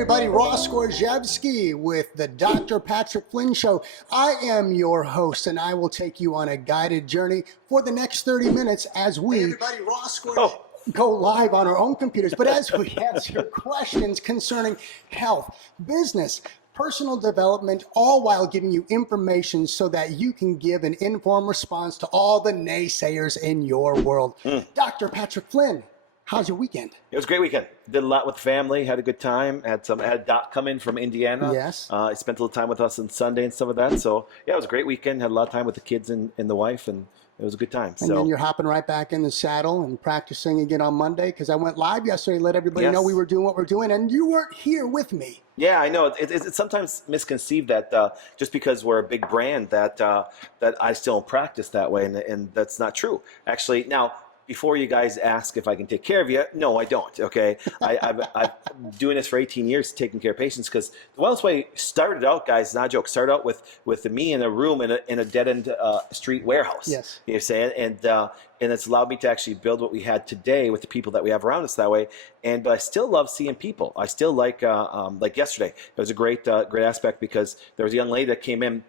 everybody, Ross Gorzhevsky with the Dr. Patrick Flynn Show. I am your host, and I will take you on a guided journey for the next 30 minutes as we go live on our own computers. But as we answer questions concerning health, business, personal development, all while giving you information so that you can give an informed response to all the naysayers in your world. Dr. Patrick Flynn, how's your weekend? It was a great weekend. Did a lot with the family. Had a good time. Had Doc come in from Indiana. Yes. He spent a little time with us on Sunday and stuff like that. So yeah, it was a great weekend. Had a lot of time with the kids and the wife, and it was a good time. And then you're hopping right back in the saddle and practicing again on Monday, because I went live yesterday, let everybody know we were doing what we're doing, and you weren't here with me. Yeah, I know. It's sometimes misconceived that just because we're a big brand that I still don't practice that way, and that's not true. Actually, now, before you guys ask if I can take care of you, no, I don't, okay? I've been doing this for 18 years, taking care of patients, because the wellness way started out, guys, not a joke, started out with me in a room in a dead-end street warehouse. Yes. You know what I'm saying? And it's allowed me to actually build what we had today with the people that we have around us that way. But I still love seeing people. I still like yesterday. It was a great aspect, because there was a young lady that came in.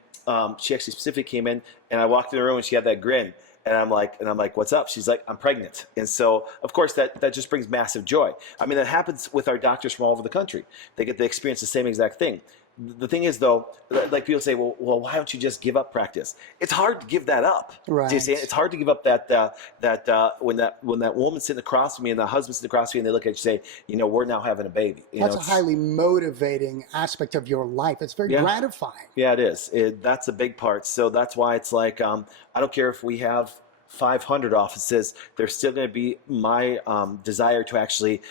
She actually specifically came in, and I walked in the room, and she had that grin. And I'm like, what's up? She's like, I'm pregnant. And so, of course, that just brings massive joy. I mean, that happens with our doctors from all over the country. They get to experience the same exact thing. The thing is, though, like people say, well, why don't you just give up practice? It's hard to give that up. Right. Do you see? It's hard to give up when that woman's sitting across from me and the husband's sitting across from you, and they look at you and say, we're now having a baby. That's a highly motivating aspect of your life. It's very gratifying. Yeah, it is. That's a big part. So that's why it's like, I don't care if we have 500 offices, there's still going to be my desire to actually,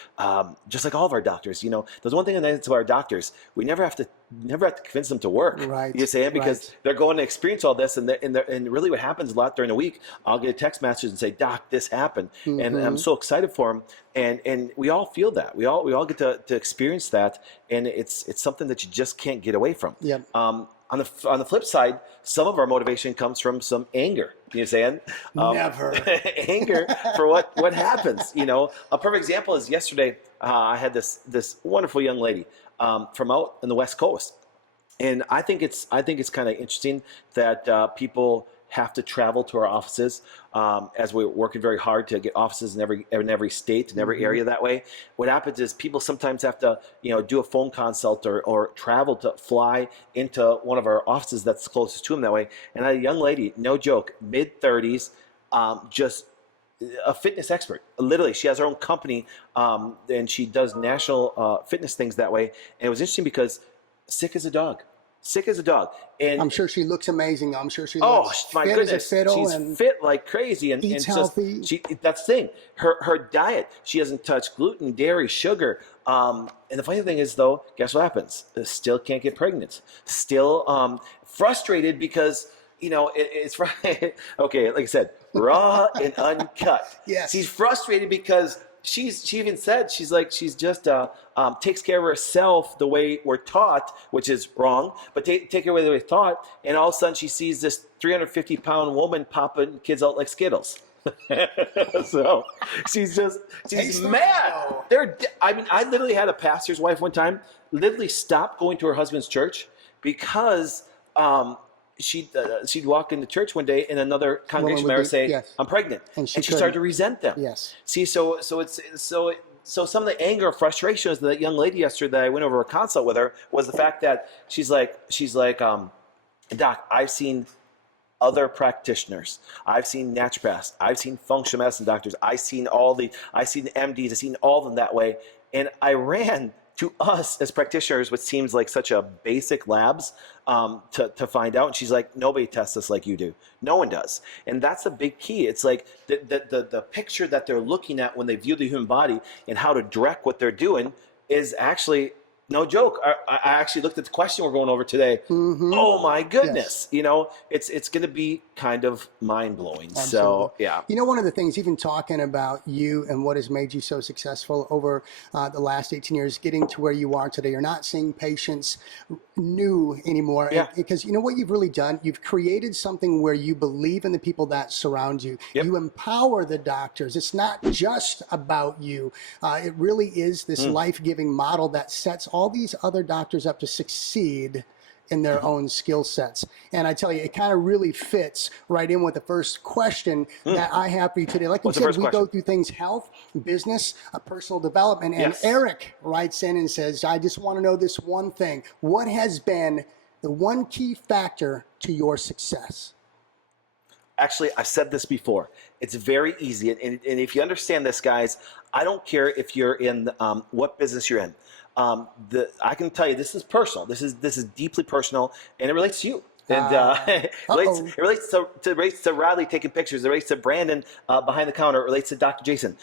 just like all of our doctors, there's one thing that's about our doctors. We never have to convince them to work. Right. You say it, because they're going to experience all this, and really what happens a lot during the week, I'll get a text message and say, Doc, this happened, and I'm so excited for them, and we all feel that. We all get to experience that, and it's something that you just can't get away from. Yep. On the flip side, some of our motivation comes from some anger. You know what I'm saying? Never. Anger for what happens. A perfect example is yesterday. I had this wonderful young lady from out in the West Coast, and I think it's kind of interesting that people have to travel to our offices, as we're working very hard to get offices in every state and every area that way. What happens is people sometimes have to do a phone consult or travel to fly into one of our offices that's closest to them that way. And I had a young lady, no joke, mid-30s, just a fitness expert. Literally, she has her own company, and she does national fitness things that way. And it was interesting because sick as a dog. And I'm sure she looks amazing. I'm sure she looks my fit goodness. as a fiddle. She's and fit like crazy, and eats just healthy. That's the thing. Her diet. She doesn't touch gluten, dairy, sugar. And the funny thing is, though, guess what happens? Still can't get pregnant. Still frustrated because it's right. Okay, like I said, raw and uncut. Yes. She's frustrated because she even said she's just takes care of herself the way we're taught, which is wrong, but take care of the way we're taught, and all of a sudden she sees this 350-pound woman popping kids out like Skittles. So she's mad. I literally had a pastor's wife one time literally stop going to her husband's church because she'd walk into church one day and another congregation member say, I'm pregnant. And she started to resent them. Yes. See, so some of the anger or frustrations of that young lady yesterday that I went over a consult with her was the fact that she's like, Doc, I've seen other practitioners. I've seen naturopaths. I've seen functional medicine doctors. I've seen MDs. I've seen all of them that way. And I ran to us as practitioners, what seems like such a basic labs, to find out. And she's like, nobody tests us like you do. No one does. And that's a big key. It's like the picture that they're looking at when they view the human body and how to direct what they're doing is actually no joke. I actually looked at the question we're going over today. Oh my goodness. It's going to be kind of mind blowing. So yeah. One of the things, even talking about you and what has made you so successful over the last 18 years, getting to where you are today, you're not seeing patients new anymore. Yeah. Because what you've really done, you've created something where you believe in the people that surround you. Yep. You empower the doctors. It's not just about you. It really is this life-giving model that sets all all these other doctors up to succeed in their own skill sets. And I tell you, it kind of really fits right in with the first question that I have for you today. Like we said, we go through things: health, business, personal development. And Eric writes in and says, I just want to know this one thing. What has been the one key factor to your success? Actually, I've said this before. It's very easy. And if you understand this, guys, I don't care if you're in what business you're in. I can tell you, this is personal. This is deeply personal, and it relates to you. And it relates to Riley taking pictures. It relates to Brandon behind the counter. It relates to Dr. Jason.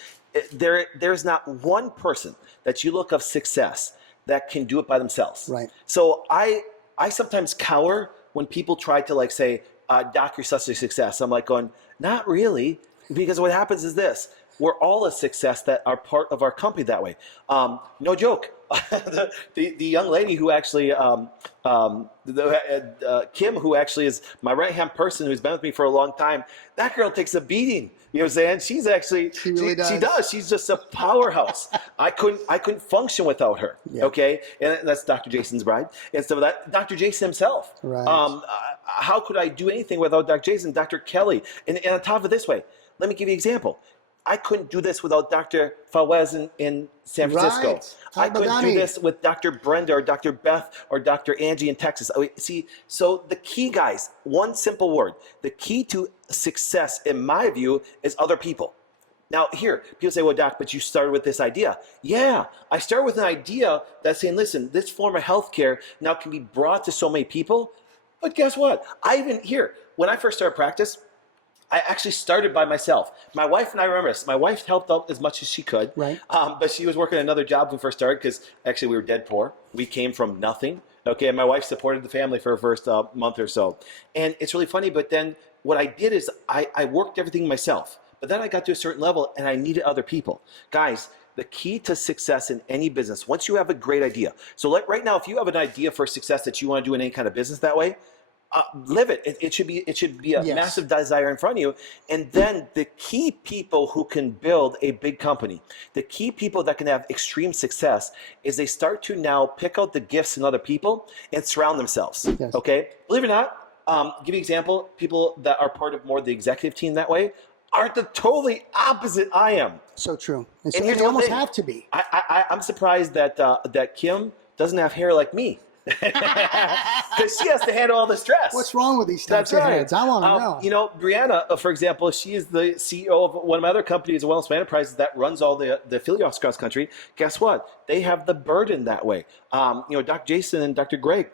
There's not one person that you look of success that can do it by themselves. Right. So I sometimes cower when people try to like say, Doc, you're such a success. I'm like going, not really, because what happens is this. We're all a success that are part of our company that way. No joke. the young lady who actually, Kim, who actually is my right-hand person who's been with me for a long time, that girl takes a beating. You know what I'm saying? She's actually, she does. She's just a powerhouse. I couldn't function without her. Yeah. Okay? And that's Dr. Jason's bride. And so that Dr. Jason himself. Right. How could I do anything without Dr. Jason, Dr. Kelly? And on top of this way, let me give you an example. I couldn't do this without Dr. Fawez in San Francisco. Right. I couldn't do this with Dr. Brenda or Dr. Beth or Dr. Angie in Texas. See, so the key, guys, one simple word. The key to success, in my view, is other people. Now, here, people say, well, Doc, but you started with this idea. Yeah, I started with an idea that's saying, listen, this form of healthcare now can be brought to so many people. But guess what? When I first started practice, I actually started by myself. My wife and I remember this. My wife helped out as much as she could, right? But she was working another job when we first started because actually we were dead poor. We came from nothing, okay? And my wife supported the family for the first month or so. And it's really funny, but then what I did is I worked everything myself. But then I got to a certain level and I needed other people. Guys, the key to success in any business, once you have a great idea. So right now, if you have an idea for success that you want to do in any kind of business that way, live it. It should be a massive desire in front of you. And then the key people who can build a big company, the key people that can have extreme success is they start to now pick out the gifts in other people and surround themselves. Yes. Okay? Believe it or not, give you an example, people that are part of more of the executive team that way are the totally opposite I am. So true. And here's they almost have to be. I'm surprised that Kim doesn't have hair like me. Because she has to handle all the stress. What's wrong with these types of heads? I want to know. You know, Brianna, for example, she is the CEO of one of my other companies, Wellness Enterprises, that runs all the affiliates across country. Guess what? They have the burden that way. Dr. Jason and Dr. Greg.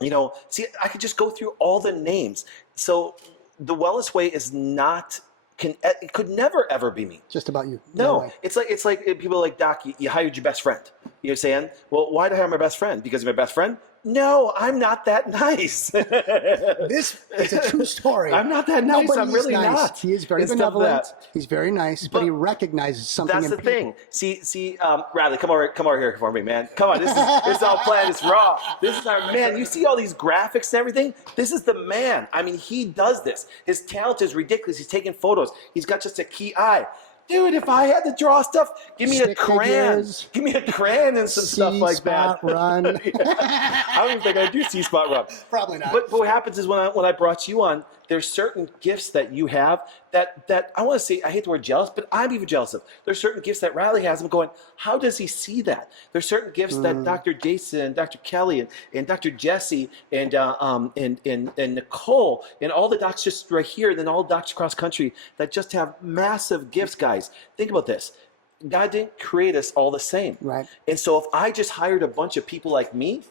See, I could just go through all the names. So the wellness way is not. It could never ever be me. Just about you. No, it's like people are like, Doc, you hired your best friend. You know what I'm saying? Well, why do I hire my best friend? Because of my best friend? No, I'm not that nice. This is a true story. I'm not that nice. I'm really nice. Not. He is very benevolent. He's very nice, but he recognizes something in people. That's the thing. See, Riley, come over here for me, man. Come on, this is all planned. It's raw. This is our man. You see all these graphics and everything? This is the man. I mean, he does this. His talent is ridiculous. He's taking photos. He's got just a key eye. Dude, if I had to draw stuff, give me a crayon. Give me a crayon and some stuff like that. Run. I don't even think I do C-spot run. Probably not. But what happens is when I brought you on, there's certain gifts that you have that I want to say, I hate the word jealous, but I'm even jealous of. There's certain gifts that Riley has. I'm going, how does he see that? There's certain gifts that Dr. Jason and Dr. Kelly and Dr. Jesse and Nicole and all the docs just right here, and then all the docs across country that just have massive gifts, guys. Think about this. God didn't create us all the same. Right. And so if I just hired a bunch of people like me,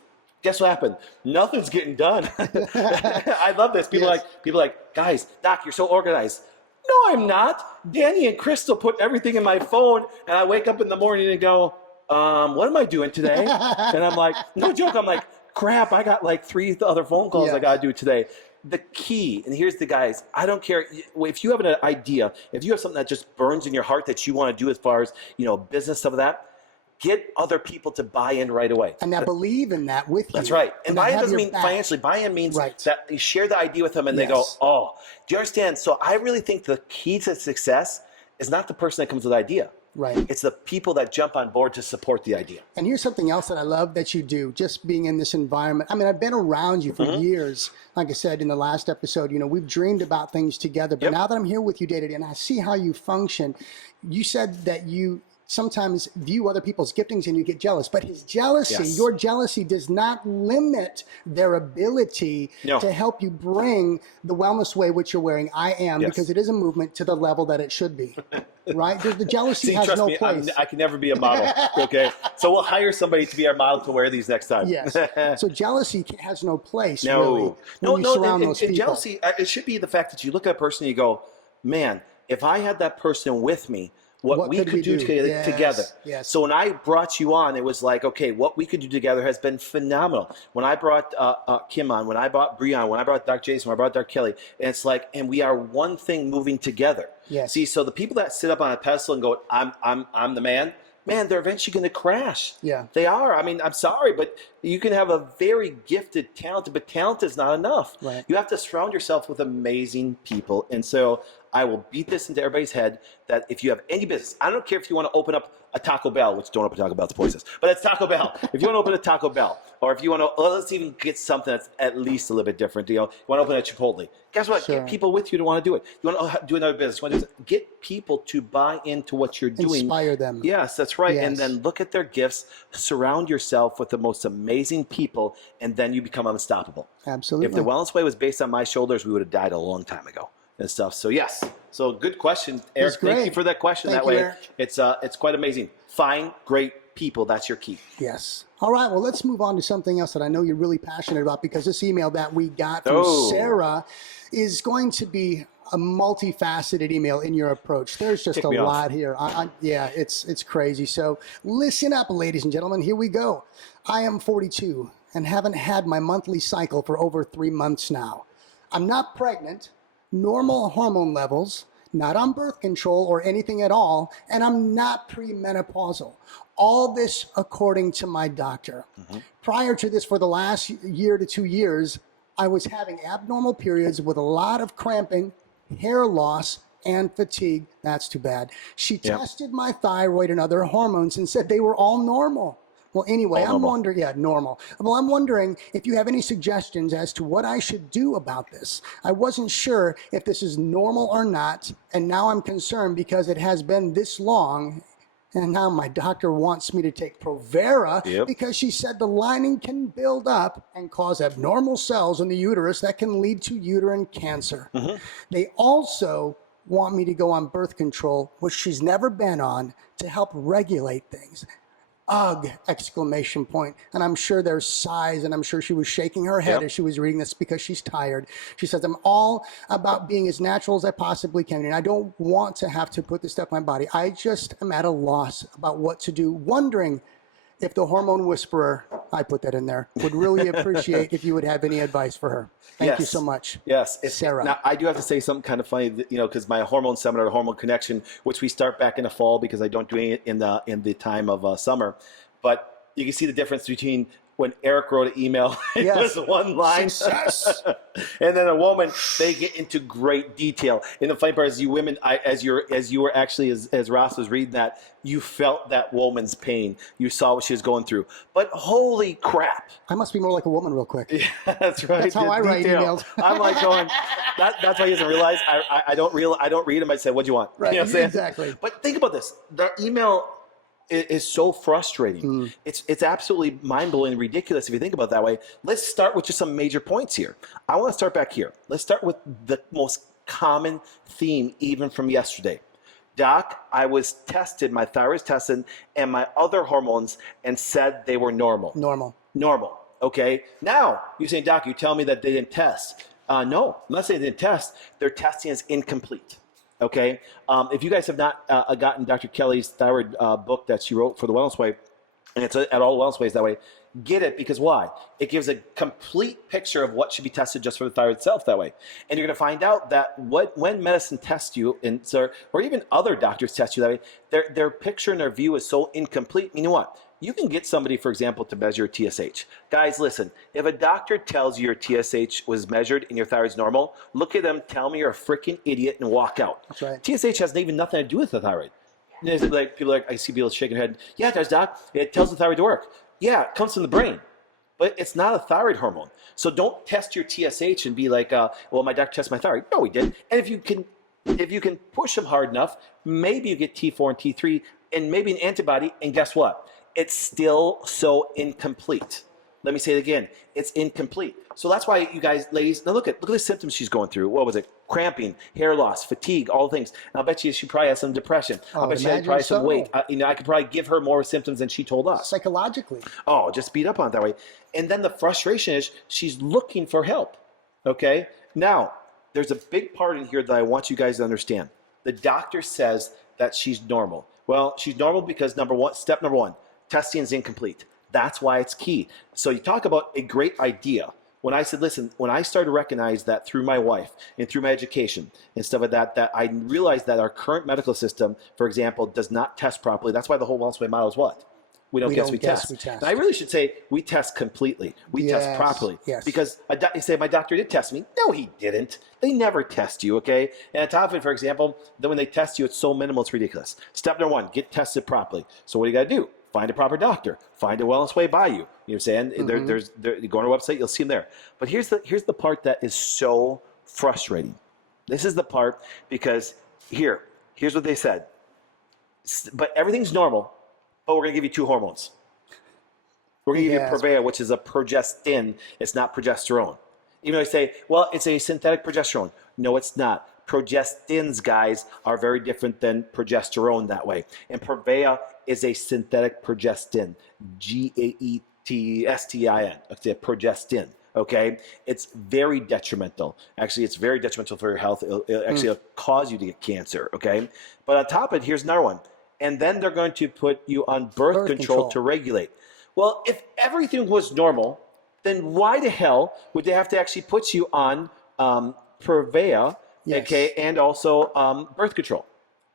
guess what happened? Nothing's getting done. I love this. People like, guys, Doc, you're so organized. No, I'm not. Danny and Crystal put everything in my phone, and I wake up in the morning and go, what am I doing today? And I'm like, no joke. I'm like, crap, I got like 3 other phone calls I got to do today. The key, and here's the guys, I don't care if you have an idea, if you have something that just burns in your heart that you want to do as far as, business, stuff of that, get other people to buy in right away. And now believe in that with you. That's right. And buy-in doesn't mean financially. Buy-in means that you share the idea with them and they go, oh, do you understand? So I really think the key to success is not the person that comes with the idea. Right. It's the people that jump on board to support the idea. And here's something else that I love that you do, just being in this environment. I mean, I've been around you for years. Like I said in the last episode, you know, we've dreamed about things together. But now that I'm here with you day to day and I see how you function, you said that you sometimes view other people's giftings and you get jealous. But his jealousy, your jealousy does not limit their ability to help you bring the wellness way which you're wearing, I am, because it is a movement, to the level that it should be. Right? The jealousy has trust no me, place. I can never be a model. Okay, so we'll hire somebody to be our model to wear these next time. Yes. So jealousy has no place. Really, when you surround those people. Jealousy. It should be the fact that you look at a person and you go, "Man, if I had that person with me, what we could do together." Yes. So when I brought you on, it was like, okay, what we could do together has been phenomenal. When I brought Kim on, when I brought Bree on, when I brought Dr. Jason, when I brought Dr. Kelly, and it's like, and we are one thing moving together. Yes. See, so the people that sit up on a pedestal and go, I'm the man, they're eventually going to crash. Yeah. They are. I mean, I'm sorry, but you can have a very gifted, talented, but talent is not enough. Right. You have to surround yourself with amazing people. And so I will beat this into everybody's head that if you have any business, I don't care if you want to open up a Taco Bell, which don't open Taco Bell, it's poisonous, but it's Taco Bell. If you want to open a Taco Bell, or if you want to, let's even get something that's at least a little bit different. You know, you want to open a Chipotle. Guess what? Sure. Get people with you to want to do it. You want to do another business. You want to get people to buy into what you're doing. Inspire them. Yes, that's right. Yes. And then look at their gifts, surround yourself with the most amazing people, and then you become unstoppable. Absolutely. If the wellness way was based on my shoulders, we would have died a long time ago and stuff. So yes. So good question, Eric. Thank you for that question. Thank that you, way, Eric. it's quite amazing. Find great people. That's your key. Yes. All right. Well, let's move on to something else that I know you're really passionate about, because this email that we got from Sarah is going to be a multifaceted email in your approach. There's just a lot here. Yeah, it's crazy. So listen up, ladies and gentlemen. Here we go. I am 42 and haven't had my monthly cycle for over 3 months now. I'm not pregnant, normal hormone levels, not on birth control or anything at all, and I'm not premenopausal. All this according to my doctor. Prior to this, for the last year to 2 years, I was having abnormal periods with a lot of cramping, hair loss, and fatigue. That's too bad. She tested my thyroid and other hormones and said they were all normal. Well, anyway, I'm wondering, normal. Well, I'm wondering if you have any suggestions as to what I should do about this. I wasn't sure if this is normal or not, and now I'm concerned because it has been this long, and now my doctor wants me to take Provera because she said the lining can build up and cause abnormal cells in the uterus that can lead to uterine cancer. They also want me to go on birth control, which she's never been on, to help regulate things. Ugh! Exclamation point. And I'm sure there's sighs, and I'm sure she was shaking her head as she was reading this because she's tired. She says, I'm all about being as natural as I possibly can, and I don't want to have to put this stuff in my body. I just am at a loss about what to do, wondering if the hormone whisperer, I put that in there, would really appreciate if you would have any advice for her. Thank you so much. Yes. Sarah. Now, I do have to say something kind of funny, because my hormone seminar, the Hormone Connection, which we start back in the fall because I don't do it in the time of summer. But you can see the difference between when Eric wrote an email, it was one line. Success. And then a woman, they get into great detail. And the funny part is, you women, as you were actually, as Ross was reading that, you felt that woman's pain. You saw what she was going through. But holy crap. I must be more like a woman real quick. Yeah, that's right. That's how I write emails. I'm like going, that's why he doesn't realize. I don't read them. I say, what do you want? Right, you know what I'm saying? Exactly. But think about this. The email is so frustrating. It's absolutely mind-blowing and ridiculous if you think about it that way. Let's start with just some major points here. I want to start back here. Let's start with the most common theme even from yesterday. Doc, I was tested, my thyroid was tested, and my other hormones, and said they were normal. Normal. Okay? Now, you're saying, Doc, you tell me that they didn't test. No, I'm not saying they didn't test. Their testing is incomplete. Okay, if you guys have not gotten Dr. Kelly's thyroid book that she wrote for the Wellness Way, and it's at all Wellness Ways that way, get it, because why? It gives a complete picture of what should be tested just for the thyroid itself that way. And you're going to find out that when medicine tests you, or even other doctors test you that way, their picture and their view is so incomplete. Meaning what? You can get somebody, for example, to measure your TSH. Guys, listen, if a doctor tells you your TSH was measured and your thyroid's normal, look at them, tell me you're a freaking idiot, and walk out. That's right. TSH has even nothing to do with the thyroid. It's like people I see people shaking their head. Yeah, it does, doc. It tells the thyroid to work. Yeah, it comes from the brain, but it's not a thyroid hormone. So don't test your TSH and be like, well, my doctor tested my thyroid. No, he didn't. And if you can push them hard enough, maybe you get T4 and T3 and maybe an antibody, and guess what? It's still so incomplete. Let me say it again. It's incomplete. So that's why you guys, ladies, now look at the symptoms she's going through. What was it? Cramping, hair loss, fatigue, all the things. And I'll bet you she probably has some depression. I'll bet she had probably some weight. I could probably give her more symptoms than she told us. Psychologically. Oh, just beat up on it that way. And then the frustration is she's looking for help. Okay? Now, there's a big part in here that I want you guys to understand. The doctor says that she's normal. Well, she's normal because step number one, testing is incomplete. That's why it's key. So you talk about a great idea. When I said, listen, when I started to recognize that through my wife and through my education and stuff like that, that I realized that our current medical system, for example, does not test properly. That's why the whole wellness way model is what? We don't guess, we test. And I really should say we test completely. We test properly. Yes. Because you say, my doctor did test me. No, he didn't. They never test you, okay? And on top of it, for example, then when they test you, it's so minimal, it's ridiculous. Step number one, get tested properly. So what do you got to do? Find a proper doctor. Find a wellness way by you. You know what I'm saying? Mm-hmm. You go on our website, you'll see them there. But here's the part that is so frustrating. This is the part because here's what they said. But everything's normal, but we're going to give you 2 hormones. We're going to give you Purveya, which is a progestin. It's not progesterone. Even though they say, well, it's a synthetic progesterone. No, it's not. Progestins, guys, are very different than progesterone that way. And Purveya is a synthetic progestin, Gaetestin. It's a progestin, okay? It's very detrimental. Actually, it's very detrimental for your health. It'll cause you to get cancer, okay? But on top of it, here's another one. And then they're going to put you on birth control to regulate. Well, if everything was normal, then why the hell would they have to actually put you on Purveya, okay, and also birth control?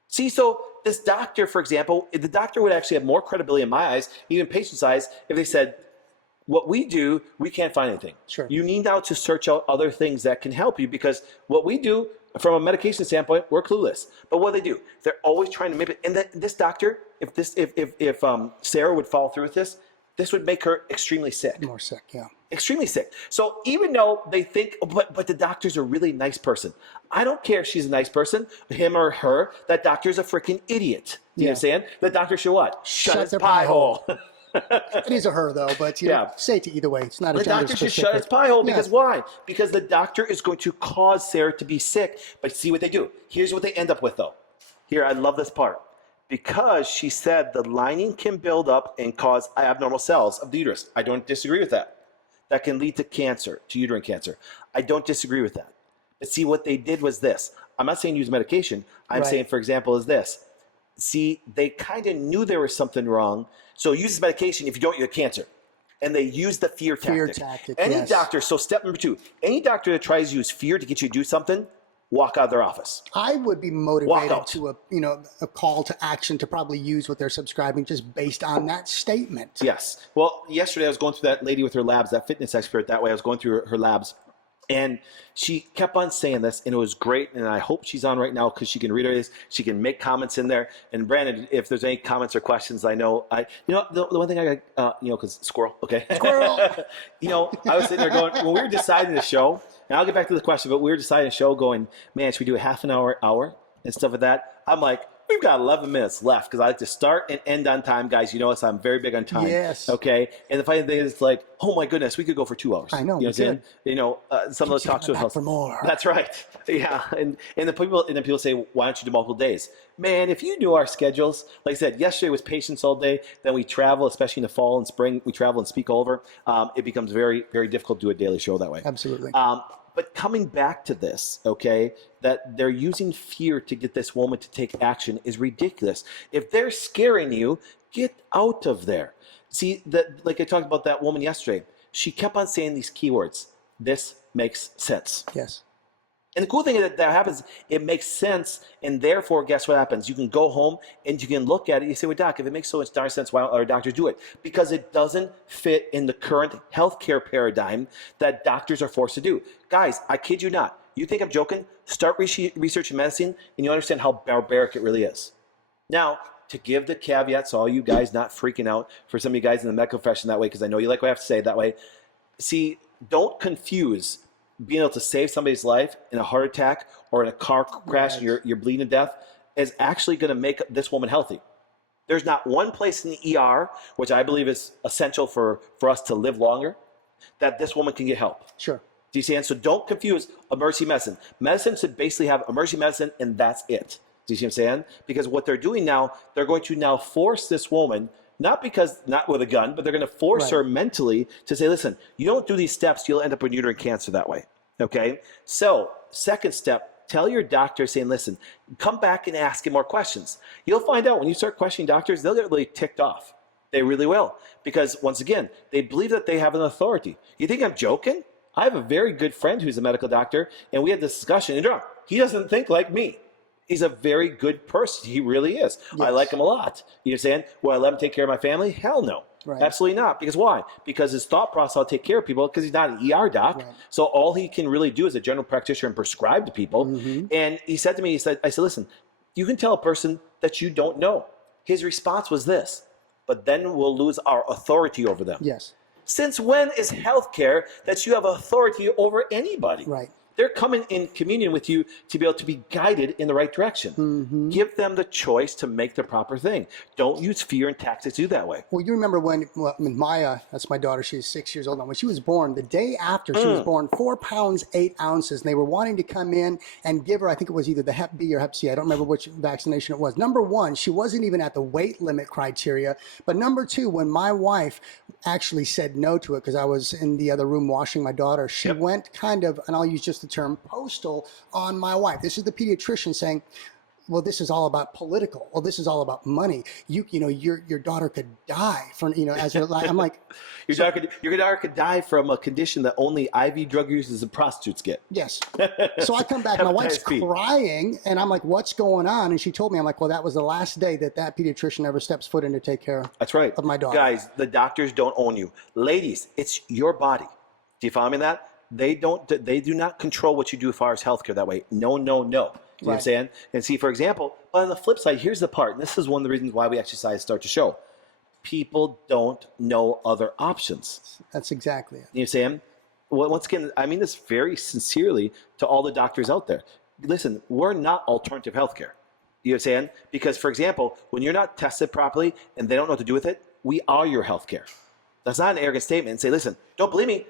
See, so this doctor, for example, the doctor would actually have more credibility in my eyes, even patients' eyes, if they said, what we do, we can't find anything. Sure. You need now to search out other things that can help you, because what we do, from a medication standpoint, we're clueless. But what they do, they're always trying to manipulate. And this doctor, if Sarah would follow through with this would make her extremely sick. More sick, yeah. Extremely sick. So even though they think, but the doctor's a really nice person. I don't care if she's a nice person, him or her, that doctor's a freaking idiot. You know what I'm saying? The doctor should what? Shut his pie hole. It is a her, though, but say it to either way. It's not a gender specific. The doctor should shut his pie hole because why? Because the doctor is going to cause Sarah to be sick. But see what they do. Here's what they end up with, though. Here, I love this part. Because she said the lining can build up and cause abnormal cells of the uterus. I don't disagree with that. That can lead to cancer, to uterine cancer. I don't disagree with that. But see, what they did was this. I'm not saying use medication. I'm saying, for example, is this. See, they kind of knew there was something wrong. So use this medication. If you don't, you have cancer. And they use the fear tactic. Any doctor, so step number 2, any doctor that tries to use fear to get you to do something, walk out of their office. I would be motivated to a call to action to probably use what they're subscribing just based on that statement. Yes. Well, yesterday I was going through that lady with her labs, that fitness expert that way. I was going through her labs. And she kept on saying this, and it was great. And I hope she's on right now because she can read this. She can make comments in there. And Brandon, if there's any comments or questions, I know the one thing I got, because squirrel, okay, squirrel. I was sitting there going when we were deciding the show, and I'll get back to the question, but we were deciding the show, going, man, should we do a half an hour, and stuff like that? I'm like, we've got 11 minutes left because I like to start and end on time, guys. You know us, I'm very big on time. Yes. Okay. And the funny thing is, like, oh my goodness, we could go for 2 hours. I know. You know what I'm saying? Some of those talks will help. For more. That's right. Yeah. And then people say, why don't you do multiple days? Man, if you knew our schedules, like I said, yesterday was patients all day. Then we travel, especially in the fall and spring. We travel and speak all over. It becomes very, very difficult to do a daily show that way. Absolutely. But coming back to this, okay, that they're using fear to get this woman to take action is ridiculous. If they're scaring you, get out of there. See, like I talked about that woman yesterday, she kept on saying these keywords. This makes sense. Yes. And the cool thing that happens, it makes sense, and therefore, guess what happens? You can go home and you can look at it. You say, well, doc, if it makes so much darn sense, why don't our doctors do it? Because it doesn't fit in the current healthcare paradigm that doctors are forced to do. Guys, I kid you not. You think I'm joking? Start researching medicine, and you'll understand how barbaric it really is. Now, to give the caveats, all you guys not freaking out, for some of you guys in the medical profession that way, because I know you like what I have to say it that way. See, don't confuse being able to save somebody's life in a heart attack or in a car crash and you're bleeding to death is actually going to make this woman healthy. There's not one place in the ER, which I believe is essential for us to live longer, that this woman can get help. Sure. Do you see? And so don't confuse emergency medicine. Medicine should basically have emergency medicine and that's it. Do you see what I'm saying? Because what they're doing now, they're going to now force this woman, not with a gun, but they're going to force her mentally to say, listen, you don't do these steps, you'll end up with uterine cancer that way. Okay? So, second step, tell your doctor saying, listen, come back and ask him more questions. You'll find out when you start questioning doctors, they'll get really ticked off. They really will. Because once again, they believe that they have an authority. You think I'm joking? I have a very good friend who's a medical doctor, and we had this discussion. And he doesn't think like me. He's a very good person. He really is. Yes. I like him a lot. You know what I'm saying? Will I let him take care of my family? Hell no. Right. Absolutely not. Because why? Because his thought process, I'll take care of people, because he's not an ER doc. Right. So all he can really do is a general practitioner and prescribe to people. Mm-hmm. And he said to me, I said, listen, you can tell a person that you don't know. His response was this, but then we'll lose our authority over them. Yes. Since when is healthcare that you have authority over anybody? Right. They're coming in communion with you to be able to be guided in the right direction. Mm-hmm. Give them the choice to make the proper thing. Don't use fear and tactics to do that way. Well, you remember when Maya, that's my daughter, she's 6 years old now. When she was born, the day after she was born, 4 pounds, 8 ounces, and they were wanting to come in and give her, I think it was either the Hep B or Hep C. I don't remember which vaccination it was. Number one, she wasn't even at the weight limit criteria. But number two, when my wife actually said no to it, because I was in the other room washing my daughter, she went kind of, and I'll use just the term postal on my wife. This is the pediatrician saying, well, this is all about political. Well, this is all about money. You know, your daughter could die from, as her life. I'm like, your daughter could die from a condition that only IV drug users and prostitutes get. Yes. So I come back, my wife's crying, and I'm like, what's going on? And she told me, I'm like, well, that was the last day that pediatrician ever steps foot in to take care of my daughter. Guys, the doctors don't own you. Ladies, it's your body. Do you follow me in that? They do not control what you do as far as healthcare that way. No. You know what I'm saying? And see, for example, but on the flip side, here's the part, and this is one of the reasons why we exercise start to show. People don't know other options. That's exactly it. You know what I'm saying? Well, once again, I mean this very sincerely to all the doctors out there. Listen, we're not alternative healthcare. You know what I'm saying? Because, for example, when you're not tested properly and they don't know what to do with it, we are your healthcare. That's not an arrogant statement and say, listen, don't believe me.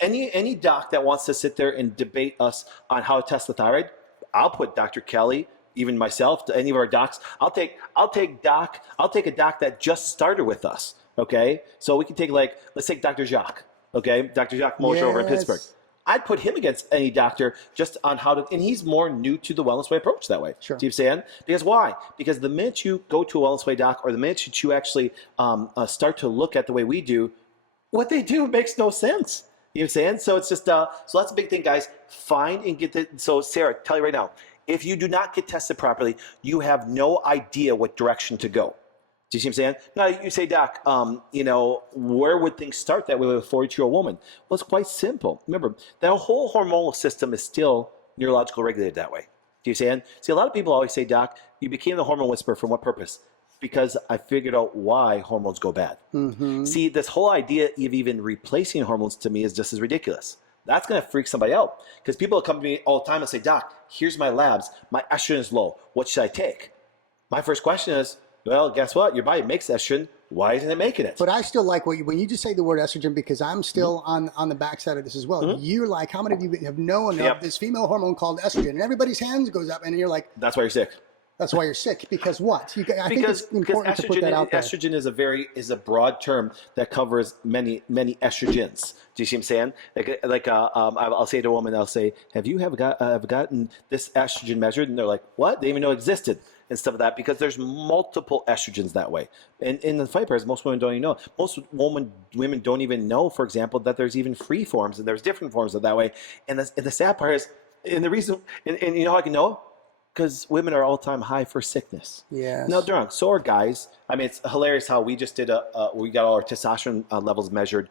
Any doc that wants to sit there and debate us on how to test the thyroid, I'll put Dr. Kelly, even myself, to any of our docs. I'll take a doc that just started with us. Okay, so we can take let's take Dr. Jacques. Okay, Dr. Jacques Mosher over in Pittsburgh. I'd put him against any doctor just on how to, and he's more new to the wellness way approach that way. Sure. Do you understand? Because why? Because the minute you go to a wellness way doc, or the minute you actually start to look at the way we do, what they do makes no sense. You know what I'm saying? So it's just, so that's a big thing, guys. Find and get so Sarah, tell you right now, if you do not get tested properly, you have no idea what direction to go. Do you see what I'm saying? Now, you say, Doc, where would things start that way with a 42-year-old woman? Well, it's quite simple. Remember, that whole hormonal system is still neurological regulated that way. Do you see what I'm saying? See, a lot of people always say, Doc, you became the hormone whisperer for what purpose? Because I figured out why hormones go bad. Mm-hmm. See, this whole idea of even replacing hormones to me is just as ridiculous. That's going to freak somebody out. Because people come to me all the time and say, Doc, here's my labs. My estrogen is low. What should I take? My first question is, well, guess what? Your body makes estrogen. Why isn't it making it? But I still like when you just say the word estrogen, because I'm still on the backside of this as well. Mm-hmm. You're like, how many of you have known of this female hormone called estrogen? And everybody's hands goes up, and you're like, that's why you're sick. That's why you're sick. Because what? I think it's important to put that out there. Estrogen is a broad term that covers many estrogens. Do you see what I'm saying? I'll say to a woman, I'll say, have you ever gotten this estrogen measured? And they're like, what? They didn't even know it existed and stuff like that, because there's multiple estrogens that way. And in the funny part is most women don't even know. Most women don't even know, for example, that there's even free forms and there's different forms of that way. And the sad part is, And the reason, and you know how I can know? Because women are all-time high for sickness. Yes. Now, drunk. So are guys. I mean, it's hilarious how we just did we got all our testosterone levels measured,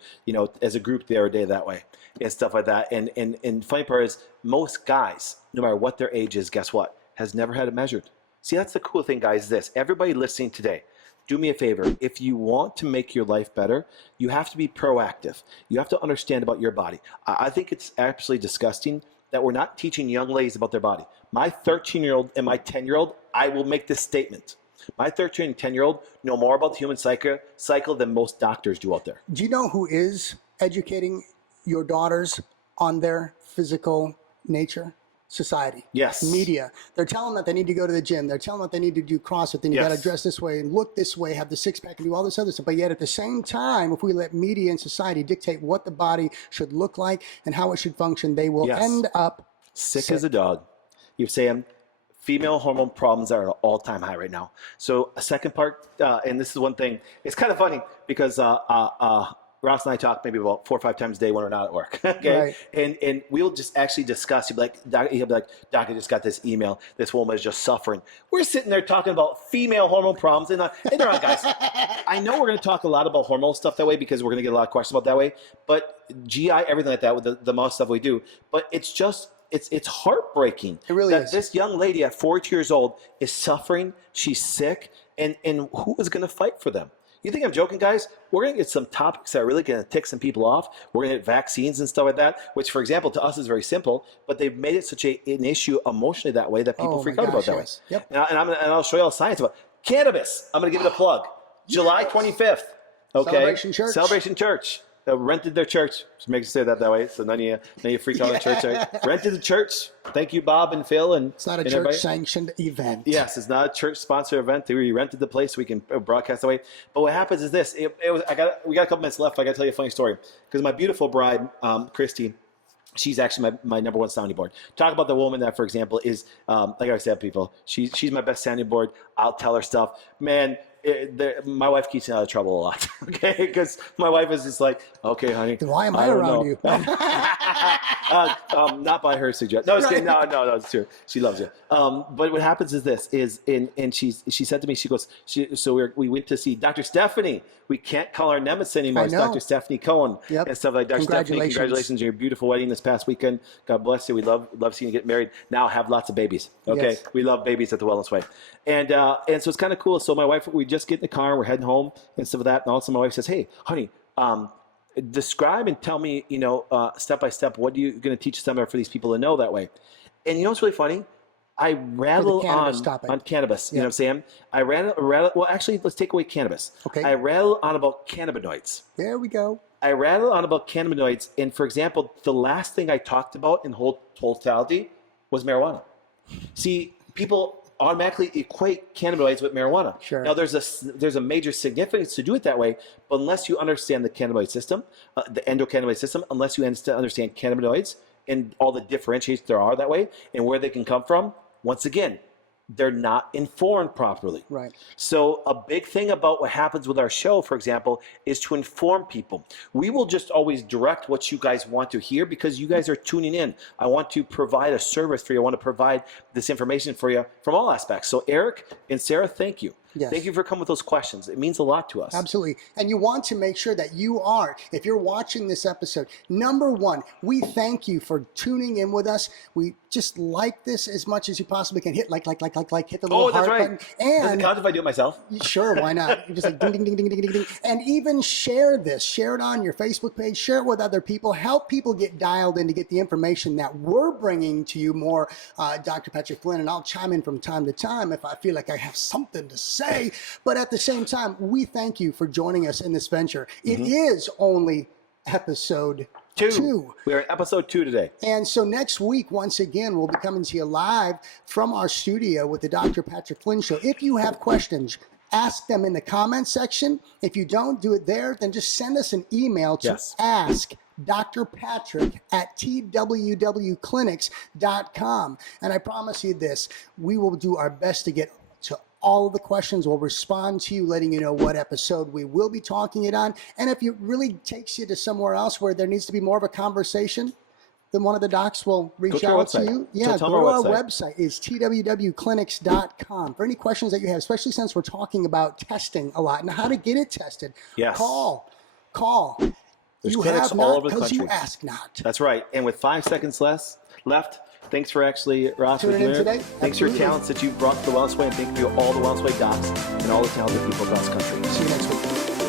as a group the other day that way and stuff like that. And funny part is, most guys, no matter what their age is, guess what? Has never had it measured. See, that's the cool thing, guys. This everybody listening today, do me a favor. If you want to make your life better, you have to be proactive. You have to understand about your body. I think it's absolutely disgusting that we're not teaching young ladies about their body. My 13-year-old and my 10-year-old, I will make this statement. My 13 and 10-year-old know more about the human cycle than most doctors do out there. Do you know who is educating your daughters on their physical nature? Society. Yes. Media. They're telling them that they need to go to the gym. They're telling them that they need to do CrossFit. Then you got to dress this way and look this way, have the six pack and do all this other stuff. But yet at the same time, if we let media and society dictate what the body should look like and how it should function, they will end up sick as a dog. You're saying female hormone problems are at an all-time high right now. So a second part, and this is one thing, it's kind of funny because Ross and I talk maybe about 4 or 5 times a day when we're not at work. Okay. Right. And we'll just actually discuss. He'll be like, Doc, I just got this email. This woman is just suffering. We're sitting there talking about female hormone problems. And they're not, guys. I know we're going to talk a lot about hormonal stuff that way because we're going to get a lot of questions about that way. But GI, everything like that, with the most stuff we do. But it's just, it's heartbreaking. It really that is. This young lady at 42 years old is suffering. She's sick. And who is going to fight for them? You think I'm joking, guys? We're going to get some topics that are really going to tick some people off. We're going to get vaccines and stuff like that, which, for example, to us is very simple, but they've made it such an issue emotionally that way that people freak out about that way. Yep. And I'll show you all science about cannabis. I'm going to give it a plug. July 25th. Okay. Celebration Church. Rented their church. Just make sure that way, so none of you freak out on church. Right? Rented the church. Thank you, Bob and Phil, and it's not a church-sanctioned event. Yes, it's not a church-sponsored event. We rented the place so we can broadcast that way. But what happens is this: we got a couple minutes left. I got to tell you a funny story because my beautiful bride, Christy. She's actually my number one sounding board. Talk about the woman that, for example, is like I said, people. She's my best sounding board. I'll tell her stuff, man. My wife keeps me out of trouble a lot, okay? Because my wife is just like, okay, honey. Then why am I around you? Not by her suggestion. No, no, it's true. She loves you. But what happens is this: and she said to me, she goes, so we went to see Dr. Stephanie. We can't call her nemesis anymore. It's Dr. Stephanie Cohen and stuff like that. Dr. Stephanie, congratulations on your beautiful wedding this past weekend. God bless you. We love seeing you get married. Now have lots of babies. Okay, yes. We love babies at the Wellness Way, and so it's kind of cool. So my wife, we just get in the car, we're heading home and stuff like that. And all of a sudden my wife says, "Hey, honey, describe and tell me, step by step, what are you going to teach seminar for these people to know that way?" And you know what's really funny? I rattle on cannabis. You know what I'm saying? I rattle. Well, actually, let's take away cannabis. Okay. I rattle on about cannabinoids. There we go. I rattle on about cannabinoids. And for example, the last thing I talked about in whole totality was marijuana. See, people automatically equate cannabinoids with marijuana. Sure. Now, there's a major significance to do it that way, but unless you understand the cannabinoid system, the endocannabinoid system, unless you understand cannabinoids and all the differentiations there are that way and where they can come from, once again, they're not informed properly. Right. So a big thing about what happens with our show, for example, is to inform people. We will just always direct what you guys want to hear because you guys are tuning in. I want to provide a service for you. I want to provide this information for you from all aspects. So Eric and Sarah, thank you. Yes. Thank you for coming with those questions. It means a lot to us. Absolutely. And you want to make sure that you are, if you're watching this episode, number one, we thank you for tuning in with us. We just like this as much as you possibly can. Hit like, hit the little heart button. And does it count if I do it myself? Sure, why not? You're just like ding, ding, ding, ding, ding, ding, ding. And even share this. Share it on your Facebook page. Share it with other people. Help people get dialed in to get the information that we're bringing to you more. Dr. Patrick Flynn, and I'll chime in from time to time if I feel like I have something to say. But at the same time, we thank you for joining us in this venture. It is only episode 2. We are at episode 2 today. And so next week, once again, we'll be coming to you live from our studio with the Dr. Patrick Flynn Show. If you have questions, ask them in the comment section. If you don't do it there, then just send us an email to ask Dr. Patrick at twwclinics.com. And I promise you this, we will do our best to get to all of the questions. We'll respond to you, letting you know what episode we will be talking it on. And if it really takes you to somewhere else where there needs to be more of a conversation, then one of the docs will reach to our out to website. you. Yeah, tell go them to our our website. website. It's twwclinics.com. For any questions that you have, especially since we're talking about testing a lot and how to get it tested, Yes. call. There's You clinics have all not over the because country. you ask not. That's right. And with 5 seconds left, thanks for actually, Ross, for Tuning in doing today. it. Thanks for your Absolutely. talents that you brought to the Wellness Way, and thank you to all the Wellness Way docs and all the talented people across the country. See you next week.